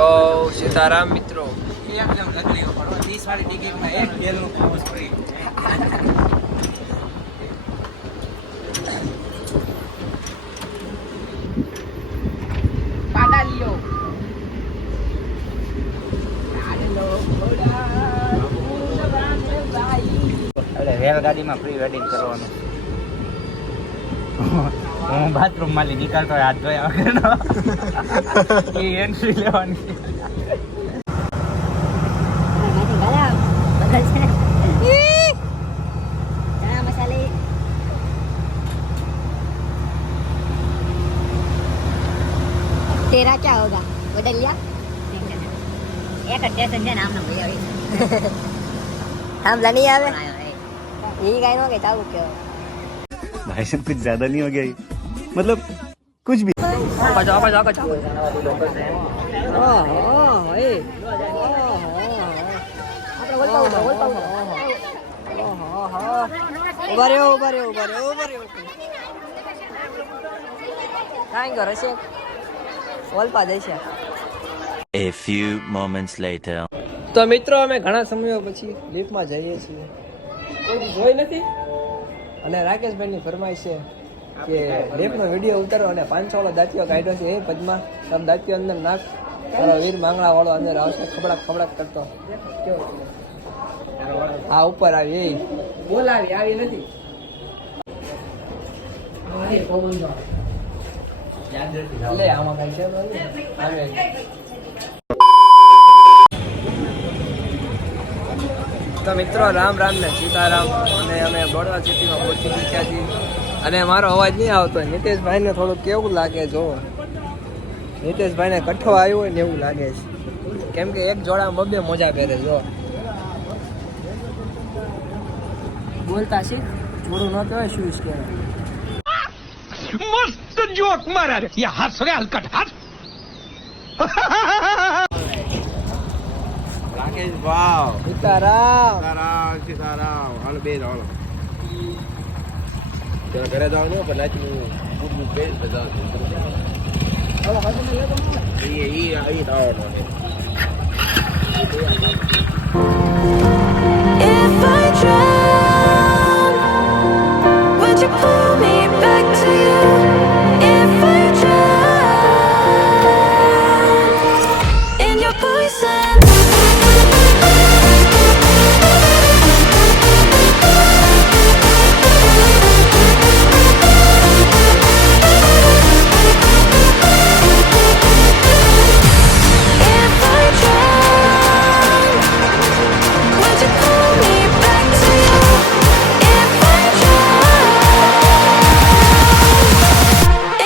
તો સીતારામ મિત્રો. એકદમ તકલીફ પડો 30 વાળી ટિકિટમાં એક ગેલનું પાઉસ ફ્રી. પાડા લ્યો. એટલે રેલગાડીમાં પ્રી વેડિંગ કરવાનું. હું બાથરૂમ માંથી નીકળતો હાથ ધોયા વગરનો એ એન્ટ્રી લેવાની. तेरा क्या होगा बदल लिया एक स्टेशन છે નામ ભઈ આવી हम नहीं आवे ये गाय नो के चालू क्यों भाई साहब कुछ ज्यादा नहीं हो गया ये? मतलब कुछ भी जाओ ओह ए उभा रे કાંઈ કરે છે ઓલપા જઈશે. A few moments later. તો મિત્રો અમે ઘણા સમયો પછી લિફ્ટમાં જઈએ છીએ, કોઈ જોઈ નથી, અને રાકેશભાઈની ફરમાઈશ છે કે લિફ્ટનો વિડીયો ઉતારો અને 500 વાળો દાંતિયો કાઢ્યો છે. એ પદ્મા તમે દાંતિયો અંદર નાખ, તારો વીર માંગણા વાળો અંદર આવશે ખબડાક કરતો. હા ઉપર આવી એ બોલાવી આવી નથી. લે આમાં કઈ છે આવે. તો મિત્રો રામ રામ ને સીતારામ. અને અમે બરોડા સિટીમાં પહોંચી ચૂક્યા છીએ અને મારો અવાજ નહીં આવતો. નીતેશભાઈને થોડું કેવું લાગે જો, નીતેશભાઈને કઠો આવ્યો હોય ને એવું લાગે છે, કેમ કે એક જોડા બબે મોજા પહેરે જો. બોલતા શીખ, જોડું ન કહેવાય શું કહેવાય. मस्त जोक मारा रे ये हंस रे हलकट हंस રાકેશ ભાવ સીતારામ સીતારામ હાલ બે હાલ ચાલ ઘરે જાવ ને પણ નાચી પૂરું પેજ બજાવ ઈ તાવનો If I drown, would you pull me back to you? If I drown in your poison. If I drown, would you pull me back to you? If I drown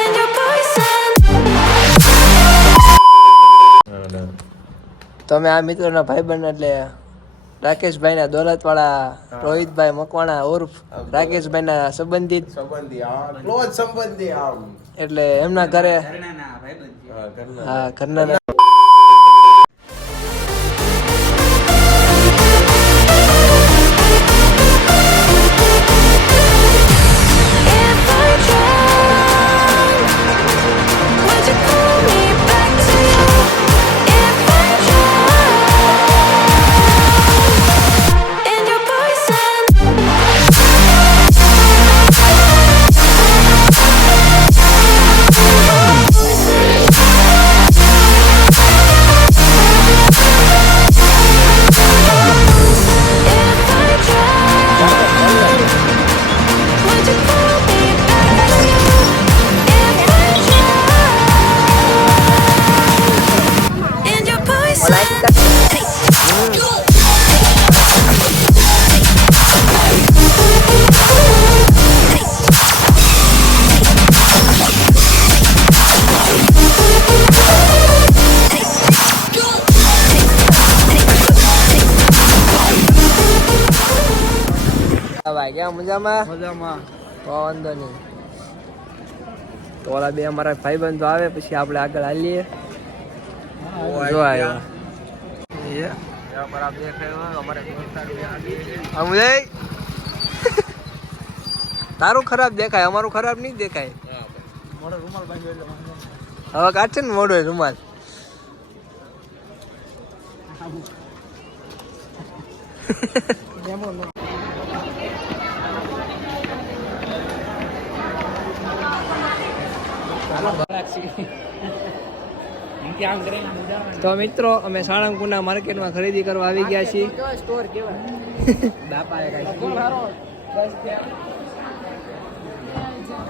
in your poison. તમે આ મિત્રોના ભાઈબંધ એટલે રાકેશભાઈના દોલતવાળા રોહિતભાઈ મકવાણા ઉર્ફ રાકેશભાઈના સંબંધિત close સંબંધી આમ એટલે એમના ઘરે ઘરનાના ભાઈબંધ હા ઘરના If I drown, would you pull me back to you? If I drown in your poison. If I drown, would you pull me back to you? If I drown in your poison. વાગ્યા મજામાં મજામાં તો વાંધો નહીં. તો ઓલા બે અમારા ભાઈબંધો આવે પછી આપણે આગળ હાલીએ. જો આવ્યો બરાબર દેખાયો અમારે અમુદય તારું ખરાબ દેખાય, અમારું ખરાબ નહીં દેખાય. મોડો રૂમાલ બાંધ્યો એટલે વાંધો નહીં. હવે કાઢશે ને મોડો રૂમાલ. તો મિત્રો અમે સાળંગપુરના માર્કેટમાં ખરીદી કરવા આવી ગયા છીએ. સ્ટોર કેવાય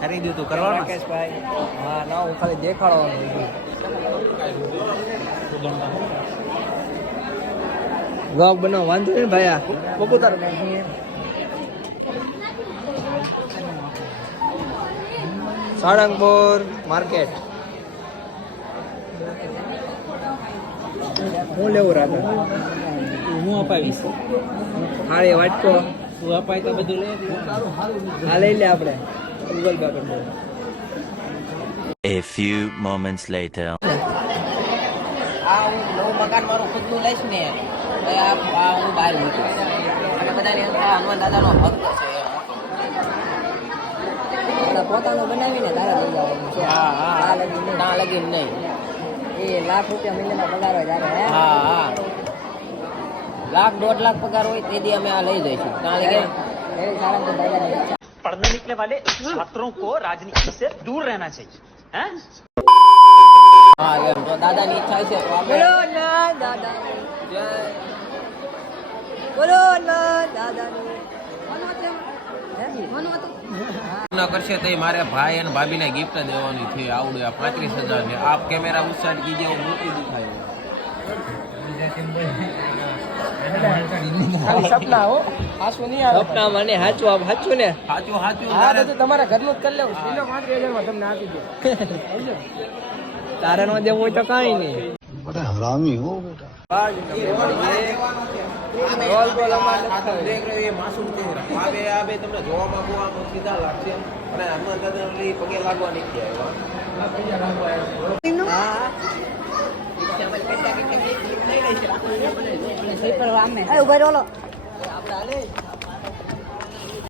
ખરીદ્યું તું કરવાનું રાકેશભાઈ હા ના હું ખાલી દેખાડવાનું વ્લોગ બનાવ વાંધો નહીં ભાઈ આ પપ્પુ તારું સાળંગપુર માર્કેટ હું લેવું રાતે હું અપાવીશ થાળી વાટકો તું અપાય તો બધું લે આ લઈ લે આપણે ગૂગલ પે કરી દો. A few moments later. આ હું નવું મકાન મારું ખુદનું લઈશ ને તો આ હું બહાર મૂકીશ અને બધાની અંદર હનુમાન દાદાનો ભક્ત છે આપણા પોતાનું બનાવીને તારે લઈ જવાનું છે. હા હા આ લગી નહીં. ના લગીન નહીં એ લાખ રૂપિયા મહિનાનો પગાર હોય ત્યારે હે? હા હા લાખ 1.5 લાખ પગાર હોય તેથી અમે આ લઈ જઈશું ત્યાં લગી એવી સાળંગપુર દાદાની ઈચ્છા. पढ़ने निकले वाले छात्रों को राजनीति से दूर रहना चाहिए हैं? હા એમ તો દાદાની ઈચ્છા છે તો આપણે બોલો ના દાદાની જય. બોલો ના દાદાની. કોનું હતું એમ? હે? કોનું હતું? ન કરશે તો મારે ભાઈ અને ભાભીને ગિફ્ટ દેવાની છે આવડે 35,000 ને આપ કેમેરા ઉસાડ કીજે હું મોટી દેખાય સપના હો હાસું નહીં આવે સપના મને હાચું આપ હાચું ને સાચું સાચું હા બધું તમારા ઘરનું જ કરી લેવું કિલો 35,000 માં તમને આપી દે તારે નો દેવું હોય તો કાંઈ નહીં बड़ा हरामी हो बेटा રોલ બોલ અમારે દેખ રહ્યો એ માસૂમ ચહેરા આવે તમને જોવામાં બહુ આમ સીધા લાગશે અને હનુમાન દાદાને પગે લાગવા નથી એ ઉભા રહો, હાલો. આપણે હાલે